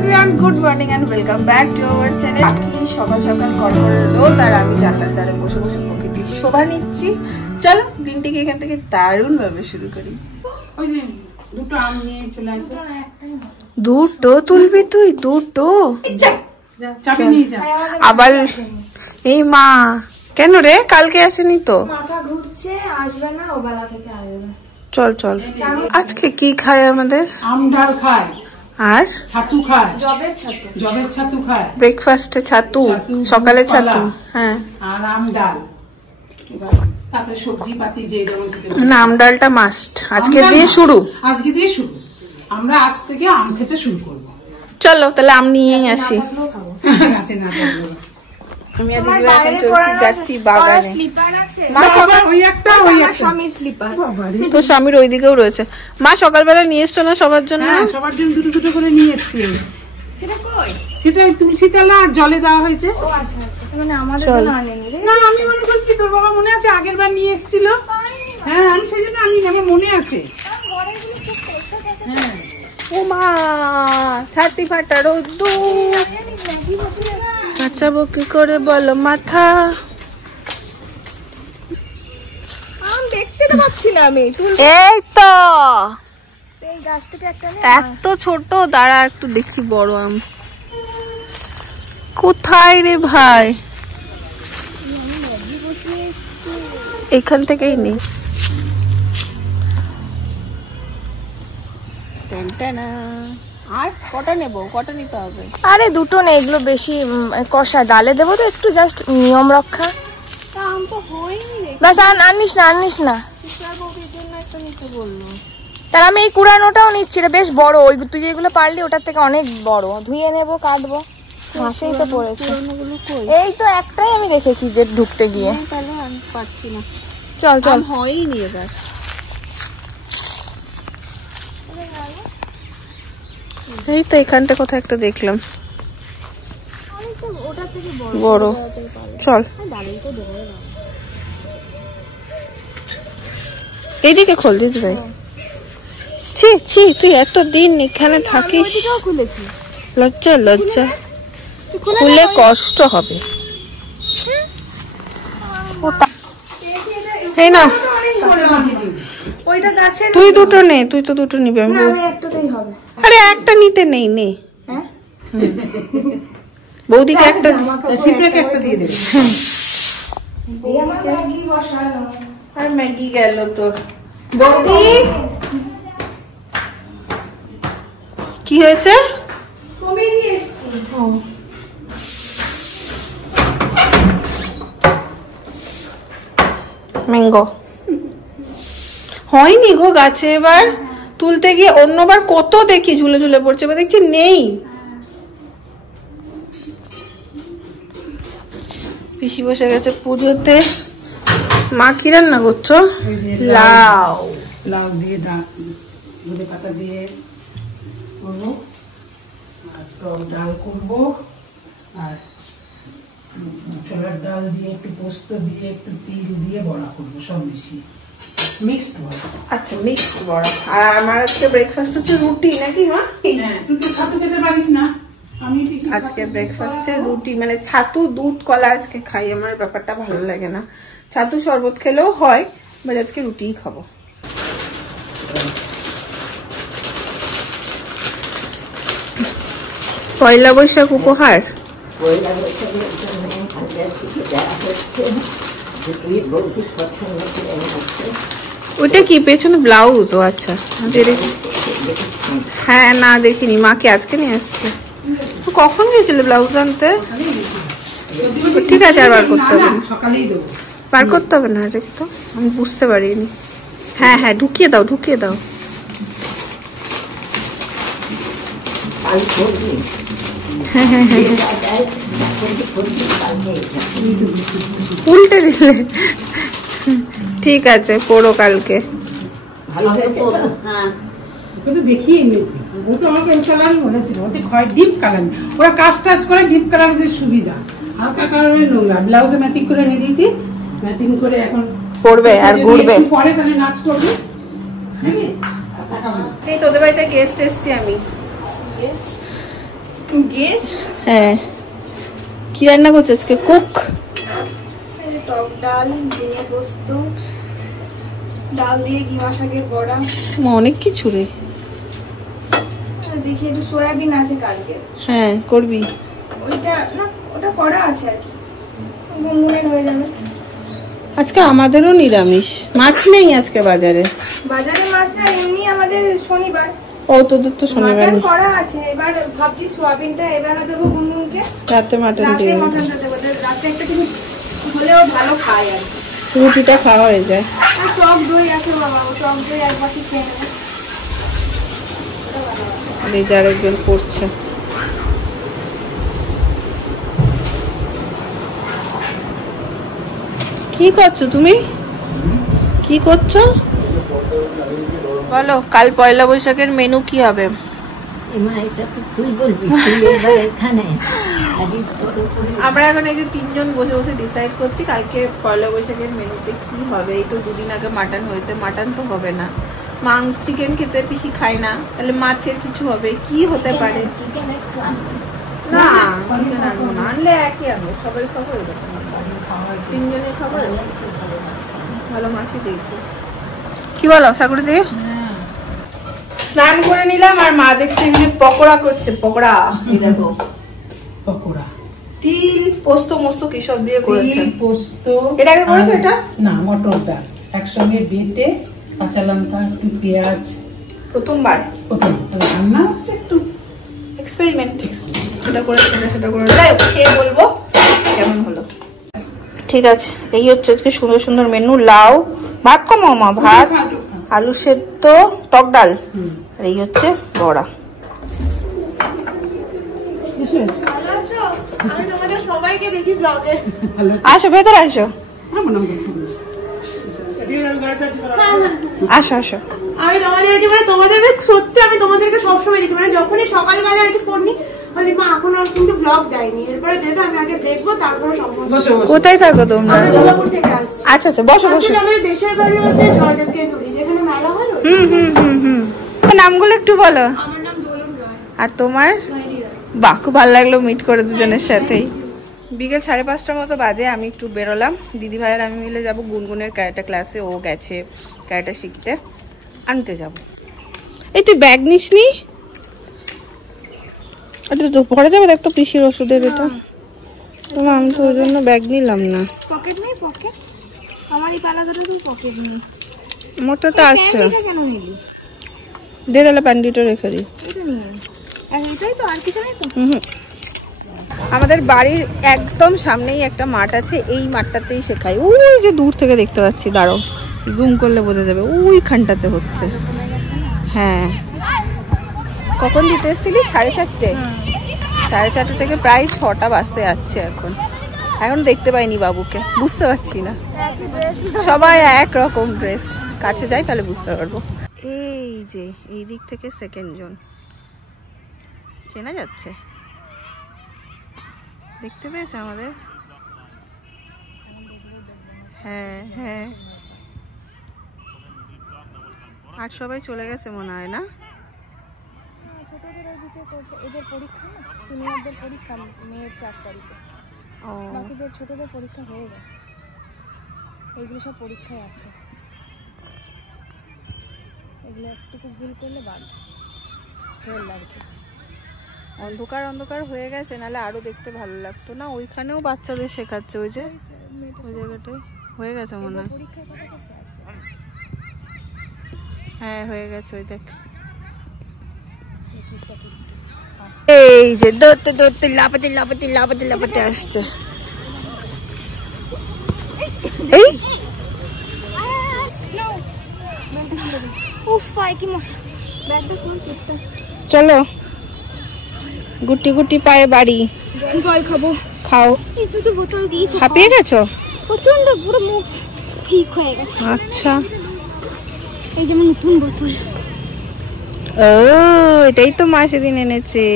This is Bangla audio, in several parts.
Everyone, good morning and welcome back to our channel. কি সকাল সকাল কড়কড় রোদ আর আমি জানলার ধারে বসে বসে প্রকৃতির শোভা নিচ্ছি। চলো দিনটিকে এখান থেকে দারুণ ভাবে শুরু করি। ওই যে দুটো আম নিয়ে চলে আসো। দুটো তুলবি তুই? দুটো চাবি নিয়ে যা। আবার এই মা কেন রে? কালকে আসেনি তো? মাথা ঘুরছে, আসবে না, ও বেলা থেকে আসবে। চল চল। আজকে কি খায় আমাদের? আম ডাল খায় আর ছাতু খায়, জবের ছাতু, জবের ছাতু খায়, ব্রেকফাস্টে ছাতু, সকালে ছাতু, হ্যাঁ, আর আম ডাল। তারপরে সবজি পাতি যে যেমন খেতে পারে। নাম ডালটা মাস্ট। আজকে দিয়ে শুরু, আজকে দিয়ে শুরু। আমরা আজ থেকে আম খেতে শুরু করব। চলো তাহলে আম নিয়ে আসি। আছে না থাকলো। আমি আজকে এখন চলছি, যাচ্ছি বাগানে। স্লিপার আছে মা সকাল ওই একটা স্বামীর স্লিপার। তো স্বামীর ওইদিকেও রয়েছে। মা সকালবেলা নিয়ে এসছো না সবার জন্য? হ্যাঁ, সবার জন্য দুটো দুটো করে নিয়ে এসেছি। সেটা কই? সেটা তুলসী তলা আর জলে দেওয়া হয়েছে। ও আচ্ছা আচ্ছা, মানে আমাদের জন্য আনেনি রে। না, আমি মনে করছি তোর বাবা মনে আছে আগের বার নিয়ে এসেছিল। হ্যাঁ, আমি সেই জন্য আমি আমার মনে আছে। হ্যাঁ, ও মা, ছাতি ফাটা রোদ্দুর, বাঁচাবো কি করে বলো মাথা? আম দেখতে তো পাচ্ছি না আমি। এই তো এই গাছ থেকে একটা নে। এত ছোট, দাঁড়া একটু দেখি বড় আম কোথায় রে ভাই। এখান থেকেই নেই। আর কটা নেব? কটা নিতে হবে? আরে দুটো নেই, এগুলো বেশি কষা, ডালে দেবো তো একটু, জাস্ট নিয়ম রক্ষা। আম তো হয়নি রে। বাস আনিস না, আনিস না। বউদির জন্য একটা নিতে বললো। তাহলে আমি এই কুড়ানোটাও নিচ্ছি রে, বেশ বড়। ওই তুই যেগুলো পারলি ওটার থেকে অনেক বড়। ধুয়ে নেবো, কাটবো। ঘাসেই তো পড়েছে। এই তো একটাই আমি দেখেছি যে ঢুকতে গিয়ে। তাহলে আমি পারছি না। চল চল। হয়নি এবার। এই তো এখানটা কোথাও একটা দেখলাম বড়। চল এইদিকে খোল দিদি ভাই। ছি ছি, তুই এতদিন এখানে থাকিস, খুলেছি। লজ্জা লজ্জা। খুলে কষ্ট হবে। এই না, ওইটা গাছে তুই দুটো নে, তুই তো দুটো নিবি। আমি আমি একটাতেই হবে। আরে একটা নিতে নেই, নে। হ্যাঁ, বৌদিকে একটা, শিপ্রাকে একটা দিয়ে দেবে। আর ম্যাগি গেল তোর। বৌদি কি হয়েছে? ম্যাঙ্গো হয়নি গো গাছে। এবার তুলতে গিয়ে অন্যবার কত দেখি ঝুলে ঝুলে পড়ছে, এবার দেখছি নেই। পিসি বসে গেছে পুজোতে। মা কি রান্না করছো? লাউ। লাউ দিয়ে ধনে পাতা দিয়ে করবো, আর টক ডাল করবো, আর ছোলার ডাল দিয়ে একটু পোস্ত দিয়ে একটু তিল দিয়ে বড়া করবো, সব মিশিয়ে মিক্সড বড়া। আচ্ছা, মিক্সড বড়া। আর আমার আজকে ব্রেকফাস্ট হচ্ছে রুটি, নাকি মা? হ্যাঁ, তুই তো ছাতু খেতে পারিস না। আমি আজকে ব্রেকফাস্টে রুটি, মানে ছাতু দুধ কলা আজকে খাই। আমার ব্যাপারটা ভালো লাগে না। ছাতু শরবত খেলেও হয়, বাট আজকে রুটিই খাবো। পয়লা বৈশাখ উপহার। ওইটা কি পেছনে ব্লাউজ? ও আচ্ছা, হ্যাঁ না দেখিনি। মাকে আজকে নিয়ে আসছে। কখন গেছিল ব্লাউজ আনতে? ঠিক আছে, আর বার করতে হবে না, সকালেই দেবো। বার করতে হবে না। তো আমি বুঝতে পারিনি। হ্যাঁ হ্যাঁ, ঢুকিয়ে দাও, ঢুকিয়ে দাও। উল্টে দিলে ঠিক আছে, পড়ো কালকে। ভালো হয়েছে তো? হ্যাঁ, কিন্তু দেখিয়ে নি। ও তো আমাকে এই কালারই বলেছিল, বলছে খয় ডিপ কালার। ওরা কাজ টাজ করে ডিপ কালার দিয়ে সুবিধা, হালকা কালারের নোংরা। ব্লাউজে ম্যাচিং করে এনে দিয়েছি, ম্যাচিং করে এখন পড়বে আর ঘুরবে। পরে তাহলে নাচ করবে। এই তোদের বাড়িতে গেস্ট এসছি আমি। গেস্ট? হ্যাঁ। কি রান্না করছো আজকে? কুক। টক ডাল, ঝিঙে পোস্ত, ডাল দিয়ে কিমা শাকের বড়া, অনেক কিছু রে। দেখি একটু সয়াবিন আছে কালকে। হ্যাঁ করবি। ওইটা না, ওটা করা আছে আর কি, গুনগুনের হয়ে যাবে। আজকে আমাদেরও নিরামিষ, মাছ নেই আজকে বাজারে। বাজারে মাছ না, এমনি আমাদের শনিবার। ও তোদের তো শনিবার মাটন করা আছে। এবার ভাবছি সোয়াবিনটা এবারে দেবো গুনগুনকে, রাতে মাটন রাতে দিয়ে মটনটা দেবো। রাতে একটা কিছু হলেও ভালো খায় আর কি। রুটিটা খাওয়া হয়ে যায়। আর টক দই আছে বাবা, ও টক দই এক বাটি খেয়ে নেবো। আর এই যে আরেকজন পড়ছে। কি করছো তুমি? কি করছো বলো? কাল পয়লা বৈশাখের মেনু কি হবে? আমরা এখন এই যে তিনজন বসে বসে ডিসাইড করছি কালকে পয়লা বৈশাখের মেনুতে কি হবে। এই তো দুদিন আগে মাটন হয়েছে, মাটন তো হবে না। চিকেন খেতে পিসি খায় না, তাহলে মাছের কিছু হবে। কি হতে পারে? না চিকেন আনবো না, আনলে একই আনবো। সবাই খাবো, তিনজনের খাবার ভালো মাছই দেখবো। কি বলো সাগরে থেকে? স্নান করে নিলাম আর মা দেখছে এখানে পকোড়া করছে। পকোড়া দেখো, পকোড়া তিল পোস্ত মোস্ত কি সব দিয়ে করেছে। পোস্ত এটা আগে করেছো? এটা না, মটর ডাল একসঙ্গে বেটে কাঁচা লঙ্কা একটু পেঁয়াজ। প্রথমবার প্রথম রান্না হচ্ছে, একটু এক্সপেরিমেন্ট। সেটা করে সেটা করে যাই খেয়ে বলবো কেমন হলো। ঠিক আছে, এই হচ্ছে আজকে সুন্দর সুন্দর মেনু। লাউ ভাত, কমা মা ভাত, আলু সেদ্ধ, টক ডাল, আর এই হচ্ছে বড়া। আসো ভেতরে আসো, আসো আসো। আমি তোমাদেরকে সত্যি আমি তোমাদেরকে সবসময় দেখি, যখনই সকালবেলা আর কি ফোন নিই, বলি মা এখন আর কিন্তু ব্লগ দেয়নি, এরপরে দেবে, আমি আগে দেখবো তারপরে সমস্ত। কোথায় থাকো তোমরা? দুর্গাপুর থেকে আসছি। আচ্ছা আচ্ছা, বসো বসো। আমাদের দেশের বাড়ি হচ্ছে জয়দেবকেন্দুরি, যেখানে মেলা হলো। নামগুলো একটু বলো। আমার নাম দোলন রয়। আর তোমার? বাহ, খুব ভালো লাগলো মিট করে দুজনের সাথেই। বিকেল 5:30টার মতো বাজে, আমি একটু বেরোলাম। দিদি ভাইয়ের আমি মিলে যাব গুনগুনের ক্যারেটা ক্লাসে। ও গেছে ক্যারেটা শিখতে, আনতে যাব। এই তুই ব্যাগ নিস নি? এটা তো পরে যাবে, দেখ তো পিসির ওষুধের এটা। আমি তো ওই জন্য ব্যাগ নিলাম না। পকেট নেই? পকেট আমার এই পালা ধরে পকেট নেই। মোটা তো আছে, কেন নিলি? দে তাহলে প্যান্ডিটা রেখে দিই। এটা নিয়ে এটাই তো, আর কিছু নেই তো? আমাদের বাড়ির একদম সামনেই একটা মাঠ আছে, এই মাঠটাতেই শেখায়। ওই যে দূর থেকে দেখতে পাচ্ছি, দাঁড়াও জুম করলে বোঝা যাবে, ওইখানটাতে হচ্ছে। হ্যাঁ, কখন দিতে এসেছিলি? 4:30। 4:30 থেকে প্রায় 6টা বাজতে যাচ্ছে এখন। এখন দেখতে পাইনি বাবুকে, বুঝতে পারছি না। সবাই একরকম ড্রেস। কাছে যাই তাহলে বুঝতে পারবো। এই যে এই দিক থেকে সেকেন্ড জোন চেনা যাচ্ছে, দেখতে পেয়েছে আমাদের। হ্যাঁ হ্যাঁ, আর সবাই চলে গেছে মনে হয় না? ছোটদের ওইদিকে এদের পরীক্ষা না, সিনিয়রদের পরীক্ষা মেয়ের 4 তারিখে। বাকিদের ছোটদের পরীক্ষা হয়ে গেছে, এগুলো সব পরীক্ষায় আছে। এগুলো একটুকু ভুল করলে বাদ ফেল আর কি। অন্ধকার অন্ধকার হয়ে গেছে, নাহলে আরো দেখতে ভালো লাগতো না। ওইখানেও বাচ্চাদের শেখাচ্ছে, ওই যে ওই জায়গাটায় হয়ে গেছে মনে হয়। হ্যাঁ হয়ে গেছে, ওই দেখ। এই যে দৌড়তে দৌড়তে লাপাতে লাপাতে লাপাতে লাপাতে আসছে। এই উফ পায় কি মশা। চলো, গুটি গুটি পায়ে বাড়ি। জল খাবো। খাও। এই দুটো বোতল দিয়েছে। হাঁপিয়ে গেছো? প্রচন্ড, পুরো মুখ ঠিক হয়ে গেছে। আচ্ছা, এই যে নতুন বোতল। ও এটাই তো মা সেদিন এনেছে।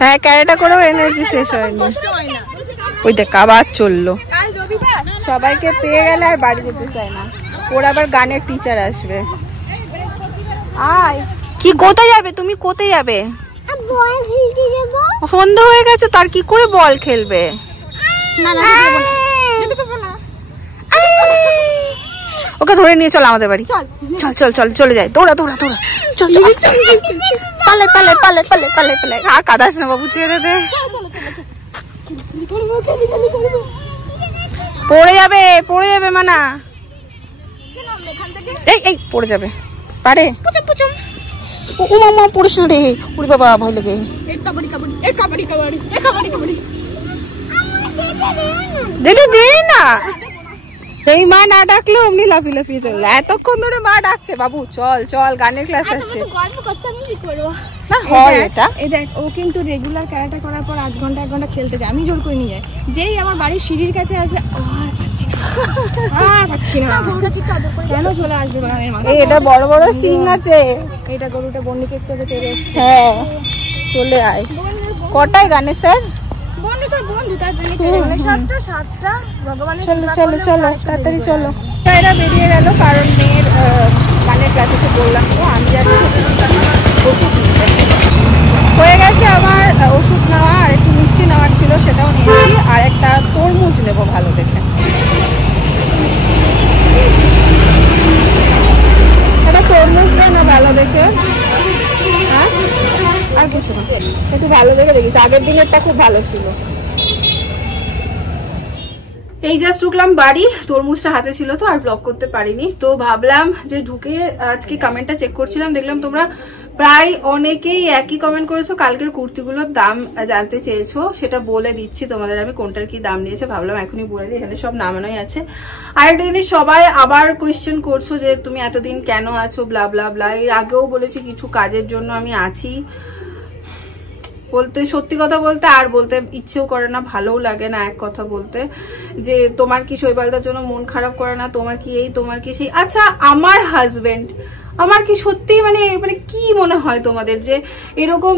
হ্যাঁ, ক্যারেটা করেও এনার্জি শেষ হয়নি। ওই দেখ আবার চললো। সবাইকে পেয়ে গেলে আর বাড়ি যেতে চায় না। ওর আবার গানের টিচার আসবে। আয়, কি কোথায় যাবে তুমি? কোথায় যাবে? সন্ধ্যা হয়ে গেছে, তার কি করে বল খেলবে? ওকে ধরে নিয়ে চল আমাদের বাড়ি। চল চল চল চলে যাই, দৌড়া দৌড়া দৌড়া, চল চল পালে পালে পালে পালে পালে পালে। আর কাদাস না বাবু, ছেড়ে দে, পড়ে যাবে পড়ে যাবে। মানা এই এই পড়ে যাবে পারে। ও মামা পড়িস না রে, ওরে বাবা ভয় লাগে। দিদি দে না, এই মা না ডাকলে অমনি লাফিয়ে লাফিয়ে চললো। এতক্ষণ ধরে মা ডাকছে, বাবু চল চল গানের ক্লাস আছে। না হয় এটা, এই দেখ ও কিন্তু রেগুলার ক্যারাটা করার পর 8 ঘন্টা 1 ঘন্টা খেলতে যায়, আমি জোর করে নিয়ে যাই। যেই আমার বাড়ির সিঁড়ির কাছে আসবে আর পাচ্ছি না কেন চলে আসবে বাগানের মাঝে। এটা বড় বড় সিং আছে, এটা গরুটা বন্ডিকে একটু তেড়ে এসছে। হ্যাঁ চলে আয়। কটায় গানে স্যার? বন্ধু তোর বন্ধু, তার জন্য তেড়ে গেলে 7টা ভগবানের। চলো চলো চলো তাড়াতাড়ি চলো। এরা বেরিয়ে গেল কারণ মেয়ের গানের ক্লাসে বললাম তো আমি যাচ্ছি ওষুধ নিতে। হয়ে গেছে আমার ওষুধ নেওয়া, আর একটু মিষ্টি নেওয়ার ছিল সেটাও নিয়েছি, আর একটা তরমুজ নেবো ভালো দেখে। একটা তরমুজ না ভালো দেখে, হ্যাঁ আর কিছু না, একটু ভালো দেখে দেখিস। আগের দিনেরটা খুব ভালো ছিল। এই জাস্ট ঢুকলাম বাড়ি, তরমুজটা হাতে ছিল তো আর ব্লগ করতে পারিনি, তো ভাবলাম যে ঢুকে আজকে কমেন্টটা চেক করছিলাম, দেখলাম তোমরা প্রায় অনেকেই একই কমেন্ট করেছো, কালকের কুর্তিগুলোর দাম জানতে চেয়েছো, সেটা বলে দিচ্ছি তোমাদের আমি কোনটার কি দাম নিয়েছে। ভাবলাম এখনই বলে দিই, এখানে সব নামানোই আছে। আর একটা জিনিস সবাই আবার কোয়েশ্চেন করছো যে তুমি এতদিন কেন আছো ব্লা ব্লা ব্লা। এর আগেও বলেছি কিছু কাজের জন্য আমি আছি, বলতে সত্যি কথা বলতে আর বলতে ইচ্ছেও করে না, ভালোও লাগে না এক কথা বলতে, যে তোমার কি শৈবালটার জন্য মন খারাপ করে না, তোমার কি এই তোমার কি সেই। আচ্ছা আমার হাজবেন্ড, আমার কি সত্যি মানে মানে কি মনে হয় তোমাদের যে এরকম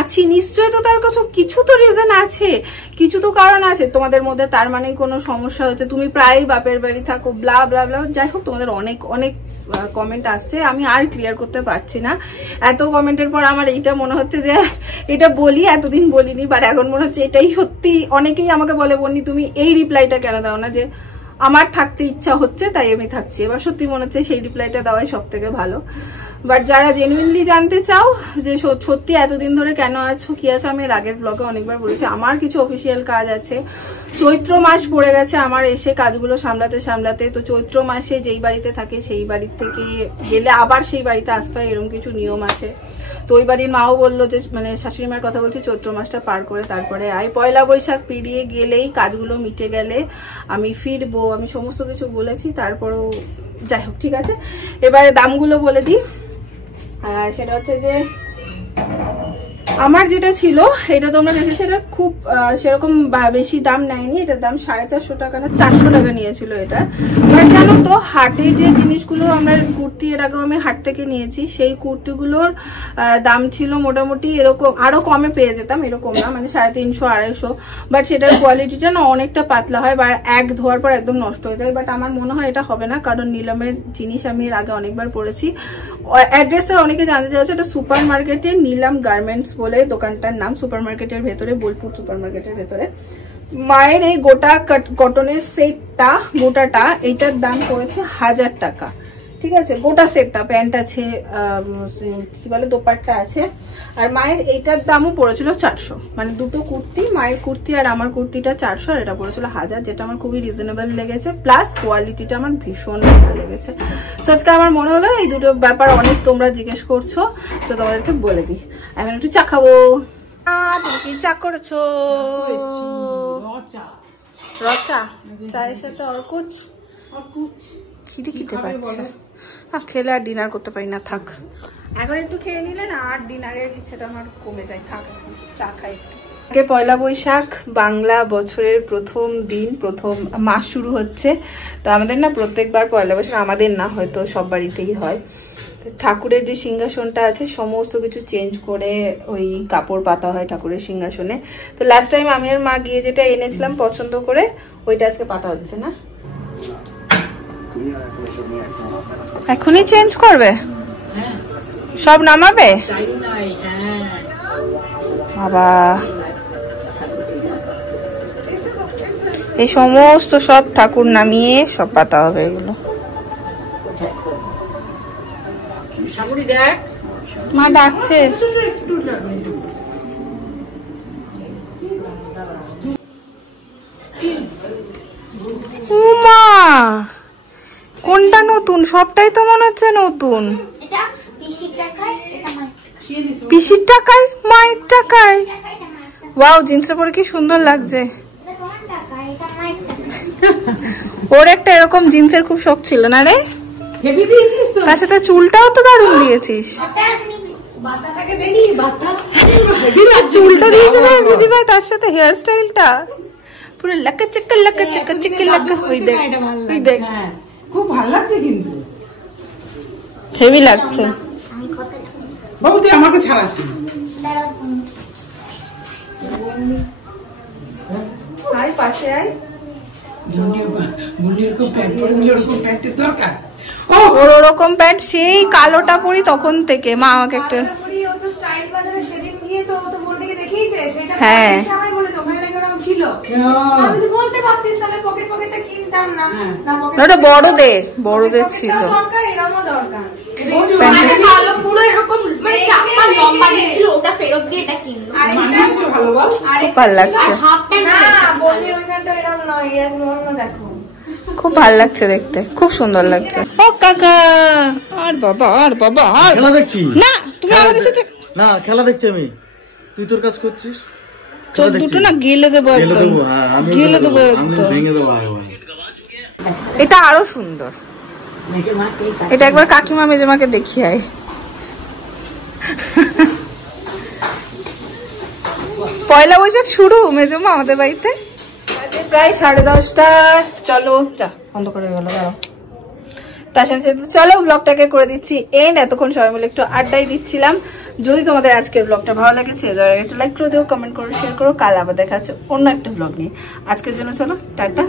আছি? নিশ্চয়ই তো তার কাছে কিছু তো রিজন আছে, কিছু তো কারণ আছে তোমাদের মধ্যে, তার মানে কোনো সমস্যা হচ্ছে, তুমি প্রায় বাপের বাড়ি থাকো ব্লা ব্লা ব্লা। যাই হোক তোমাদের অনেক অনেক কমেন্ট আসছে, আমি আর ক্লিয়ার করতে পারছি না। এত কমেন্টের পর আমার এইটা মনে হচ্ছে যে এটা বলি, এতদিন বলিনি, বাট এখন মনে হচ্ছে এটাই সত্যি। অনেকেই আমাকে বলে বন্নি তুমি এই রিপ্লাইটা কেন দাও না, যে আমার থাকতে ইচ্ছা হচ্ছে তাই আমি থাকছি। এবার সত্যি মনে হচ্ছে সেই রিপ্লাইটা দেওয়াই সব থেকে ভালো। বাট যারা জেনুইনলি জানতে চাও যে সত্যি এতদিন ধরে কেন আছো কি আছো, আমি এর আগের ব্লগে অনেকবার বলেছি আমার কিছু অফিসিয়াল কাজ আছে। চৈত্র মাস পড়ে গেছে আমার এসে কাজগুলো সামলাতে সামলাতে, তো চৈত্র মাসে যেই বাড়িতে থাকে সেই বাড়ি থেকে গেলে আবার সেই বাড়িতে আসতে হয়, এরকম কিছু নিয়ম আছে। তো ওই বাড়ির মাও বললো যে মানে শাশুড়ি মার কথা বলছি, চৈত্র মাসটা পার করে তারপরে আয়, পয়লা বৈশাখ পেরিয়ে গেলেই কাজগুলো মিটে গেলে আমি ফিরবো, আমি সমস্ত কিছু বলেছি। তারপরও যাই হোক ঠিক আছে, এবারে দামগুলো বলে দিই। সেটা হচ্ছে যে আমার যেটা ছিল এটা তোমরা দেখেছো, এটা খুব সেরকম বেশি দাম নেয়নি, এটার দাম 450 টাকা না 400 টাকা নিয়েছিল এটা। বাট জানো তো হাটে যে জিনিসগুলো আমরা কুর্তি এর আগে আমি হাট থেকে নিয়েছি, সেই কুর্তিগুলোর দাম ছিল মোটামুটি এরকম, আরো কমে পেয়ে যেতাম, এরকম না মানে 350 250, বাট সেটার কোয়ালিটিটা না অনেকটা পাতলা হয় বা এক ধোয়ার পর একদম নষ্ট হয়ে যায়। বাট আমার মনে হয় এটা হবে না, কারণ নিলামের জিনিস আমি এর আগে অনেকবার পড়েছি। অ্যাড্রেসটা অনেকে জানতে চাইছে, এটা সুপার মার্কেটের নিলাম গার্মেন্টস বলে দোকানটার নাম, সুপার মার্কেটের ভেতরে, বোলপুর সুপার মার্কেটের ভেতরে। মায়ের এই গোটা কটনের সেটটা গোটাটা এইটার দাম পড়েছে 1000 টাকা, ঠিক আছে? গোটা সেটটা, প্যান্ট আছে কি বলে দোপাট্টা আছে, আর মায়ের এইটার দামও পড়েছিল 400, মানে দুটো কুর্তি, মায়ের কুর্তি আর আমার কুর্তিটা 400, আর এটা পড়েছিল 1000, যেটা আমার খুবই রিজনেবল লেগেছে, প্লাস কোয়ালিটিটা আমার ভীষণ ভালো লেগেছে। তো আজকে আমার মনে হলো এই দুটো ব্যাপার অনেক তোমরা জিজ্ঞেস করছো, তো তোমাদেরকে বলে দিই। এখন একটু চা খাবো। তুমি কি চা করছো? রচা চায়ের সাথে অর্কুচ খিদে খিদে পাচ্ছে, খেলে আর ডিনার করতে পারি না, থাক এখন একটু খেয়ে নিলে না আর ডিনারের ইচ্ছেটা আমার কমে যায়, থাক চা খাই একটু। পয়লা বৈশাখ বাংলা বছরের প্রথম দিন, প্রথম মাস শুরু হচ্ছে। তো আমাদের না প্রত্যেকবার পয়লা বৈশাখ, আমাদের না হয়তো সব বাড়িতেই হয়, ঠাকুরের যে সিংহাসনটা আছে সমস্ত কিছু চেঞ্জ করে ওই কাপড় পাতা হয় ঠাকুরের সিংহাসনে। তো লাস্ট টাইম আমি আর মা গিয়ে যেটা এনেছিলাম পছন্দ করে, ওইটা আজকে পাতা হচ্ছে না। এখনই চেঞ্জ করবে, সব নামাবে? বাবা, এই সমস্ত সব ঠাকুর নামিয়ে সব পাতা হবে এগুলো। মা ডাকছে। মা কোনটা নতুন? সবটাই তো মনে হচ্ছে নতুন। পিসির টাকায়, মায়ের টাকায়। ওয়াও, জিন্সটা পরে কি সুন্দর লাগছে। ওর একটা এরকম জিন্সের খুব শখ ছিল না রে? তাছাড়া চুলটাও তো দারুণ দিয়েছিস। চুলটা দিয়েছিল দিদিভাই, তার সাথে হেয়ার স্টাইলটা পুরো লাকা চাকা লাকা চাকা চিকে লাকা। ওই দেখ, ওই দেখ, খুব ভালো লাগছে কিন্তু, হেভি লাগছে। বাবু তুই আমাকে ছাড়াস আয় পাশে আয়। ওর ওরকম প্যান্ট সেই কালোটা পরি তখন থেকে। মা আমাকে একটা, হ্যাঁ ওটা বড়দের, বড়দের ছিল। ভাল লাগছে, খুব ভাল লাগছে দেখতে, খুব সুন্দর লাগছে। ও কাকা, আর বাবা, আর বাবা, আর খেলা দেখছি না, তুমি আমাদের সাথে না, খেলা দেখছি আমি। তুই তোর কাজ করছিস, তোর দুটো না গেলে দেবো, গেলে দেবো, ভেঙে দেবো। এটা আরো সুন্দর। এটা একবার কাকিমা মেজেমাকে দেখিয়ে আয়। পয়লা বৈশাখ শুরু মেজমা আমাদের বাড়িতে, প্রায় 10:30। চলো যা, বন্ধ করে গেল, দাঁড়াও। তার সাথে চলো ব্লগটাকে করে দিচ্ছি এন্ড। এতক্ষণ সবাই মিলে একটু আড্ডাই দিচ্ছিলাম। যদি তোমাদের আজকের ব্লগটা ভালো লেগেছে, একটা লাইক করে দিও, কমেন্ট করো, শেয়ার করো। কাল আবার দেখা হচ্ছে অন্য একটা ব্লগ নিয়ে। আজকের জন্য চলো টাটা।